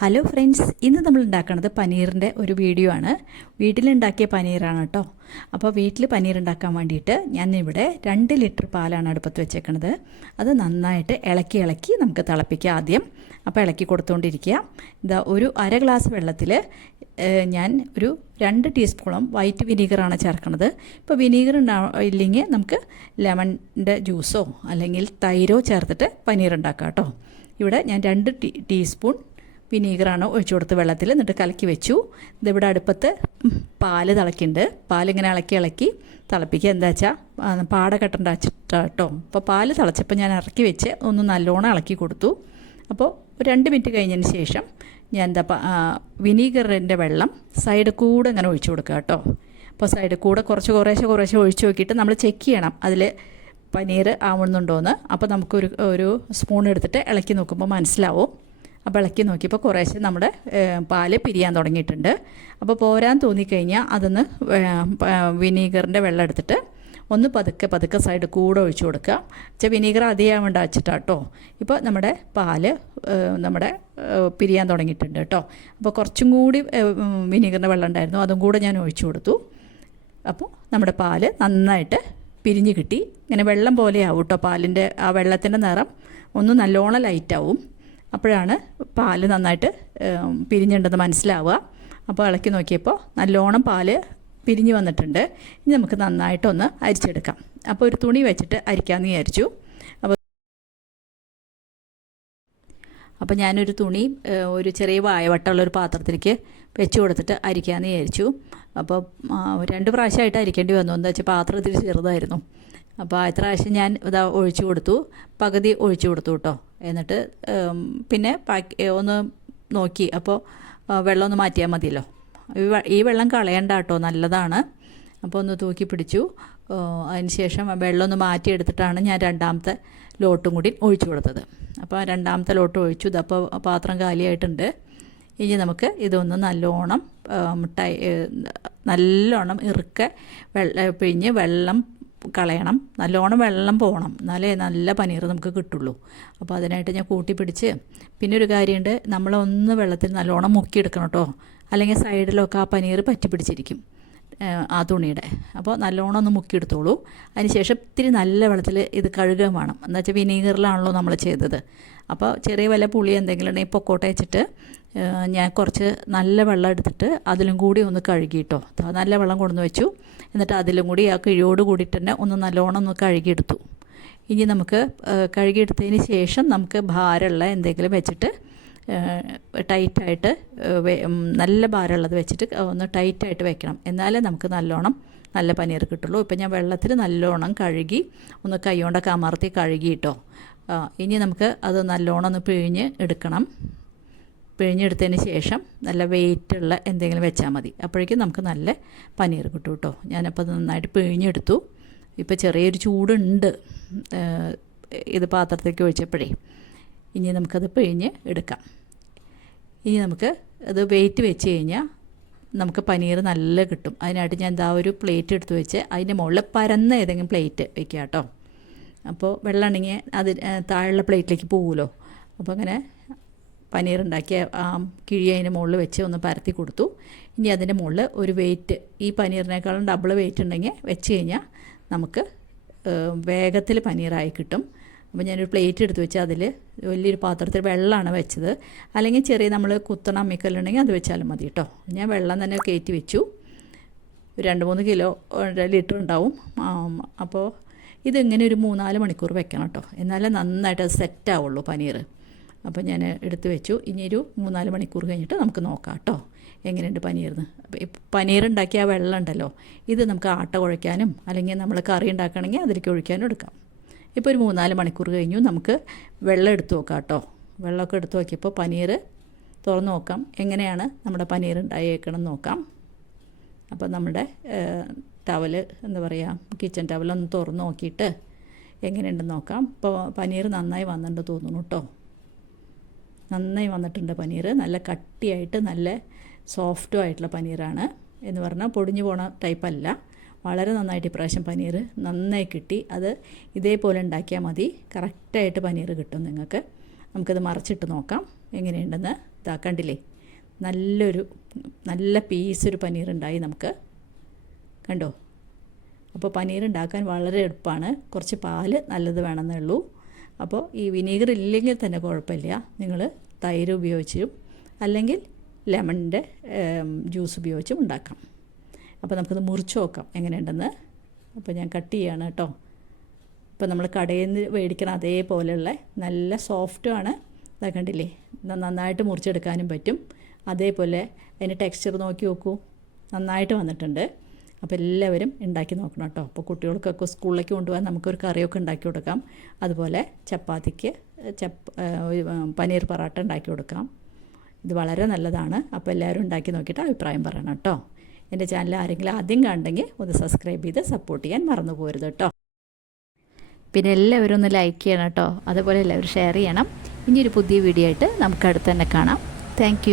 Hello friends, ഇന്ന് നമ്മൾ ഉണ്ടാക്കുന്നത് പനീറിൻ്റെ ഒരു വീഡിയോ ആണ്. വീട്ടിലുണ്ടാക്കിയ പനീറാണ് കേട്ടോ. അപ്പോൾ വീട്ടിൽ പനീർ ഉണ്ടാക്കാൻ വേണ്ടിയിട്ട് ഞാൻ ഇവിടെ 2 ലിറ്റർ പാലാണ് അടുപ്പത്ത് വെച്ചേക്കുന്നത്. അത് നന്നായിട്ട് ഇളക്കി നമുക്ക് തിളപ്പിക്കുക ആദ്യം. അപ്പോൾ ഇളക്കി കൊടുത്തുകൊണ്ടിരിക്കുക. ഇതാ ഒരു അര ഗ്ലാസ് വെള്ളത്തിൽ ഞാൻ ഒരു 2 ടീസ്പൂണും വൈറ്റ് വിനീഗറാണ് ചേർക്കുന്നത്. ഇപ്പോൾ വിനീഗർ ഇല്ലെങ്കിൽ നമുക്ക് ലെമണിൻ്റെ ജ്യൂസോ അല്ലെങ്കിൽ തൈരോ ചേർത്തിട്ട് പനീർ ഉണ്ടാക്കാം കേട്ടോ. ഇവിടെ ഞാൻ 2 ടീസ്പൂൺ വിനീഗറാണ് ഒഴിച്ചു കൊടുത്ത് വെള്ളത്തിൽ, എന്നിട്ട് കലക്കി വെച്ചു. ഇതിവിടെ അടുപ്പത്ത് പാല് തിളക്കിണ്ട്. പാലിങ്ങനെ ഇളക്കി തിളപ്പിക്കുക. എന്താ വെച്ചാൽ പാട കെട്ടണ്ട കേട്ടോ. അപ്പോൾ പാല് തിളച്ചപ്പോൾ ഞാൻ ഇറക്കി വെച്ച് ഒന്ന് നല്ലോണം ഇളക്കി കൊടുത്തു. അപ്പോൾ 2 മിനിറ്റ് കഴിഞ്ഞതിന് ശേഷം ഞാൻ വിനീഗറിൻ്റെ വെള്ളം സൈഡിൽ കൂടെ ഇങ്ങനെ ഒഴിച്ചു കൊടുക്കുക കേട്ടോ. അപ്പോൾ സൈഡിൽ കൂടെ കുറേശ്ശെ ഒഴിച്ചു നോക്കിയിട്ട് നമ്മൾ ചെക്ക് ചെയ്യണം അതിൽ പനീർ ആവുന്നുണ്ടോയെന്ന്. അപ്പോൾ നമുക്കൊരു സ്പൂൺ എടുത്തിട്ട് ഇളക്കി നോക്കുമ്പോൾ മനസ്സിലാവും. അപ്പോൾ ഇളക്കി നോക്കിയപ്പോൾ കുറേശ്ശെ നമ്മുടെ പാല് പിരിയാൻ തുടങ്ങിയിട്ടുണ്ട്. അപ്പോൾ പോരാൻ തോന്നിക്കഴിഞ്ഞാൽ അതൊന്ന് വിനീഗറിൻ്റെ വെള്ളം എടുത്തിട്ട് ഒന്ന് പതുക്കെ സൈഡ് കൂടെ ഒഴിച്ചു കൊടുക്കുക. വിനീഗർ അധികം വേണ്ട വെച്ചിട്ടാണ് കേട്ടോ. ഇപ്പോൾ നമ്മുടെ പാല് പിരിയാൻ തുടങ്ങിയിട്ടുണ്ട് കേട്ടോ. അപ്പോൾ കുറച്ചും കൂടി വിനീഗറിൻ്റെ വെള്ളം ഉണ്ടായിരുന്നു, അതും കൂടെ ഞാൻ ഒഴിച്ചു കൊടുത്തു. അപ്പോൾ നമ്മുടെ പാല് നന്നായിട്ട് പിരിഞ്ഞ് കിട്ടി. ഇങ്ങനെ വെള്ളം പോലെയാവും കേട്ടോ. പാലിൻ്റെ ആ വെള്ളത്തിൻ്റെ നിറം ഒന്ന് നല്ലോണം ലൈറ്റാവും. അപ്പോഴാണ് പാല് നന്നായിട്ട് പിരിഞ്ഞുണ്ടെന്ന് മനസ്സിലാവുക. അപ്പോൾ ഇളക്കി നോക്കിയപ്പോൾ നല്ലോണം പാല് പിരിഞ്ഞ് വന്നിട്ടുണ്ട്. ഇനി നമുക്ക് നന്നായിട്ടൊന്ന് അരിച്ചെടുക്കാം. അപ്പോൾ ഒരു തുണി വെച്ചിട്ട് അരിക്കാമെന്ന് വിചാരിച്ചു. അപ്പോൾ ഞാനൊരു തുണി ഒരു ചെറിയ വായവട്ടമുള്ളൊരു പാത്രത്തിലേക്ക് വെച്ച് കൊടുത്തിട്ട് അരിക്കാമെന്ന് വിചാരിച്ചു. അപ്പോൾ 2 പ്രാവശ്യമായിട്ട് അരിക്കേണ്ടി വന്നു. എന്താ വെച്ചാൽ പാത്രം ഇത്തിരി ചെറുതായിരുന്നു. അപ്പോൾ ആദ്യത്തെ പ്രാവശ്യം ഞാൻ ഇതാ ഒഴിച്ചു കൊടുത്തു, പകുതി ഒഴിച്ചു കൊടുത്തു കേട്ടോ. എന്നിട്ട് പിന്നെ ഒന്ന് നോക്കി. അപ്പോൾ വെള്ളം ഒന്ന് മാറ്റിയാൽ മതിയല്ലോ. ഈ വെള്ളം കളയണ്ട കേട്ടോ, നല്ലതാണ്. അപ്പോൾ ഒന്ന് തൂക്കി പിടിച്ചു. അതിന് ശേഷം വെള്ളം ഒന്ന് മാറ്റിയെടുത്തിട്ടാണ് ഞാൻ 2ാമത്തെ ലോട്ടും കൂടി ഒഴിച്ചു കൊടുത്തത്. അപ്പോൾ 2ാമത്തെ ലോട്ട് ഒഴിച്ചു. ഇതപ്പോൾ പാത്രം കാലിയായിട്ടുണ്ട്. ഇനി നമുക്ക് ഇതൊന്ന് നല്ലോണം ഇറുക്കെ പിഴിഞ്ഞ് വെള്ളം കളയണം. നല്ലോണം വെള്ളം പോകണം, എന്നാലേ നല്ല പനീർ നമുക്ക് കിട്ടുള്ളൂ. അപ്പോൾ അതിനായിട്ട് ഞാൻ കൂട്ടി പിടിച്ച്, പിന്നെ ഒരു കാര്യമുണ്ട്, നമ്മളൊന്ന് വെള്ളത്തിൽ നല്ലോണം മുക്കിയെടുക്കണം കേട്ടോ. അല്ലെങ്കിൽ സൈഡിലൊക്കെ ആ പനീർ പറ്റി പിടിച്ചിരിക്കും ആ തുണിയുടെ. അപ്പോൾ നല്ലോണം ഒന്ന് മുക്കിയെടുത്തോളൂ. അതിനുശേഷം ഇത്തിരി നല്ല വെള്ളത്തിൽ ഇത് കഴുകാൻ വേണം. എന്താ വെച്ചാൽ വിനീഗറിലാണല്ലോ നമ്മൾ ചെയ്തത്. അപ്പോൾ ചെറിയ വല്ല പുളി എന്തെങ്കിലും ഉണ്ടെങ്കിൽ പൊക്കോട്ടെ വെച്ചിട്ട് ഞാൻ കുറച്ച് നല്ല വെള്ളം എടുത്തിട്ട് അതിലും കൂടി ഒന്ന് കഴുകിയിട്ടോ. നല്ല വെള്ളം കൊണ്ടുവന്ന് വെച്ചു. എന്നിട്ട് അതിലും കൂടി ആ കിഴിയോട് കൂടിയിട്ട് തന്നെ ഒന്ന് നല്ലോണം ഒന്ന് കഴുകിയെടുത്തു. ഇനി നമുക്ക് കഴുകിയെടുത്തതിന് ശേഷം നമുക്ക് ഭാരമുള്ള എന്തെങ്കിലും വെച്ചിട്ട് ടൈറ്റായിട്ട് നല്ല ഭാരമുള്ളത് വെച്ചിട്ട് ഒന്ന് ടൈറ്റായിട്ട് വെക്കണം. എന്നാലേ നമുക്ക് നല്ല പനീർ കിട്ടുള്ളൂ. ഇപ്പം ഞാൻ വെള്ളത്തിൽ നല്ലോണം കഴുകി ഒന്ന് കൈകൊണ്ടൊക്കെ അമർത്തി കഴുകിയിട്ടോ. ഇനി നമുക്ക് അത് നല്ലോണം ഒന്ന് പിഴിഞ്ഞ് എടുക്കണം. പിഴിഞ്ഞെടുത്തതിന് ശേഷം നല്ല വെയിറ്റുള്ള എന്തെങ്കിലും വെച്ചാൽ മതി. അപ്പോഴേക്കും നമുക്ക് നല്ല പനീർ കിട്ടും കേട്ടോ. ഞാനപ്പോൾ അത് നന്നായിട്ട് പിഴിഞ്ഞെടുത്തു. ഇപ്പോൾ ചെറിയൊരു ചൂടുണ്ട് ഇത് പാത്രത്തേക്ക് ഒഴിച്ചപ്പോഴേ. ഇനി നമുക്കത് പിഴിഞ്ഞ് എടുക്കാം. ഇനി നമുക്ക് അത് വെയിറ്റ് വെച്ച് കഴിഞ്ഞാൽ നമുക്ക് പനീർ നല്ല കിട്ടും. അതിനായിട്ട് ഞാൻ ഒരു പ്ലേറ്റ് എടുത്ത് വെച്ച് അതിൻ്റെ മുകളിൽ പരന്ന ഏതെങ്കിലും പ്ലേറ്റ് വെക്കുക കേട്ടോ. അപ്പോൾ വെള്ളം ഉണ്ടെങ്കിൽ അത് താഴെയുള്ള പ്ലേറ്റിലേക്ക് പോകുമല്ലോ. അപ്പോൾ അങ്ങനെ പനീർ ഉണ്ടാക്കിയ ആ കിഴി അതിൻ്റെ മുകളിൽ വെച്ച് ഒന്ന് പരത്തി കൊടുത്തു. ഇനി അതിൻ്റെ മുകളിൽ ഒരു വെയിറ്റ്, ഈ പനീറിനേക്കാളും ഡബിൾ വെയിറ്റ് ഉണ്ടെങ്കിൽ വെച്ച് കഴിഞ്ഞാൽ നമുക്ക് വേഗത്തിൽ പനീറായി കിട്ടും. അപ്പോൾ ഞാനൊരു പ്ലേറ്റ് എടുത്ത് വെച്ച് അതിൽ വലിയൊരു പാത്രത്തിൽ വെള്ളമാണ് വെച്ചത്. അല്ലെങ്കിൽ ചെറിയ നമ്മൾ കുത്തണ അമ്മിക്കല്ലുണ്ടെങ്കിൽ അത് വെച്ചാലും മതി കേട്ടോ. ഞാൻ വെള്ളം തന്നെ കയറ്റി വെച്ചു. 2-3 കിലോ ലിറ്റർ ഉണ്ടാവും. അപ്പോൾ ഇതിങ്ങനെ ഒരു 3-4 മണിക്കൂർ വെക്കണം കേട്ടോ. എന്നാലേ നന്നായിട്ട് അത് സെറ്റാവുള്ളൂ പനീർ. അപ്പോൾ ഞാൻ എടുത്ത് വെച്ചു. ഇനി ഒരു 3-4 മണിക്കൂർ കഴിഞ്ഞിട്ട് നമുക്ക് നോക്കാം കേട്ടോ എങ്ങനെയുണ്ട് പനീർന്ന്. അപ്പോൾ ഈ പനീർ ഉണ്ടാക്കിയ ആ വെള്ളം ഉണ്ടല്ലോ, ഇത് നമുക്ക് ആട്ട കുഴയ്ക്കാനും അല്ലെങ്കിൽ നമ്മൾ കറി ഉണ്ടാക്കുകയാണെങ്കിൽ അതിലേക്ക് ഒഴിക്കാനും എടുക്കാം. ഇപ്പോൾ ഒരു 3-4 മണിക്കൂർ കഴിഞ്ഞു. നമുക്ക് വെള്ളം എടുത്ത് നോക്കാം കേട്ടോ. വെള്ളമൊക്കെ എടുത്ത് നോക്കിയപ്പോൾ പനീർ തുറന്ന് നോക്കാം എങ്ങനെയാണ് നമ്മുടെ പനീർ ഉണ്ടായേക്കണം നോക്കാം. അപ്പോൾ നമ്മുടെ ടവല് എന്താ പറയുക, കിച്ചൺ ടവലൊന്ന് തുറന്ന് നോക്കിയിട്ട് എങ്ങനെയുണ്ടെന്ന് നോക്കാം. ഇപ്പോൾ പനീർ നന്നായി വന്നിട്ടുണ്ട് തോന്നുന്നു കേട്ടോ. നന്നായി വന്നിട്ടുണ്ട് പനീർ. നല്ല കട്ടിയായിട്ട് നല്ല സോഫ്റ്റും ആയിട്ടുള്ള പനീറാണ്. എന്ന് പറഞ്ഞാൽ പൊടിഞ്ഞു പോണ ടൈപ്പല്ല. വളരെ നന്നായിട്ട് ഇപ്രാവശ്യം പനീർ നന്നായി കിട്ടി. അത് ഇതേപോലെ ഉണ്ടാക്കിയാൽ മതി, കറക്റ്റായിട്ട് പനീർ കിട്ടും നിങ്ങൾക്ക്. നമുക്കത് മറിച്ചിട്ട് നോക്കാം എങ്ങനെയുണ്ടെന്ന്. കണ്ടില്ലേ, നല്ല പീസൊരു പനീർ ഉണ്ടായി നമുക്ക്. കണ്ടോ? അപ്പോൾ പനീർ ഉണ്ടാക്കാൻ വളരെ എളുപ്പമാണ്. കുറച്ച് പാല് നല്ലത് വേണമെന്നേ ഉള്ളൂ. അപ്പോൾ ഈ വിനീഗർ ഇല്ലെങ്കിൽ തന്നെ കുഴപ്പമില്ല, നിങ്ങൾ തൈര് ഉപയോഗിച്ചും അല്ലെങ്കിൽ ലെമണിൻ്റെ ജ്യൂസ് ഉപയോഗിച്ചും ഉണ്ടാക്കാം. അപ്പോൾ നമുക്കത് മുറിച്ച് നോക്കാം എങ്ങനെയുണ്ടെന്ന്. അപ്പോൾ ഞാൻ കട്ട് ചെയ്യാണ് കേട്ടോ. ഇപ്പോൾ നമ്മൾ കടയിൽ നിന്ന് മേടിക്കണം അതേപോലെയുള്ള നല്ല സോഫ്റ്റുമാണ്. ഇതാ കണ്ടില്ലേ, നന്നായിട്ട് മുറിച്ചെടുക്കാനും പറ്റും. അതേപോലെ അതിൻ്റെ ടെക്സ്ചർ നോക്കി നോക്കൂ, നന്നായിട്ട് വന്നിട്ടുണ്ട്. അപ്പോൾ എല്ലാവരും ഉണ്ടാക്കി നോക്കണം കേട്ടോ. അപ്പോൾ കുട്ടികൾക്കൊക്കെ സ്കൂളിലേക്ക് കൊണ്ടുപോകാൻ നമുക്കൊരു കറിയൊക്കെ ഉണ്ടാക്കി കൊടുക്കാം. അതുപോലെ ചപ്പാത്തിക്ക് പനീർ പൊറാട്ട ഉണ്ടാക്കി കൊടുക്കാം. ഇത് വളരെ നല്ലതാണ്. അപ്പോൾ എല്ലാവരും ഉണ്ടാക്കി നോക്കിയിട്ട് അഭിപ്രായം പറയണം കേട്ടോ. എൻ്റെ ചാനൽ ആരെങ്കിലും ആദ്യം കണ്ടെങ്കിൽ ഒന്ന് സബ്സ്ക്രൈബ് ചെയ്ത് സപ്പോർട്ട് ചെയ്യാൻ മറന്നു പോകരുത് കേട്ടോ. പിന്നെ എല്ലാവരും ഒന്ന് ലൈക്ക് ചെയ്യണം കേട്ടോ. അതുപോലെ എല്ലാവരും ഷെയർ ചെയ്യണം. ഇനിയൊരു പുതിയ വീഡിയോ ആയിട്ട് നമുക്ക് അടുത്ത് തന്നെ കാണാം. താങ്ക്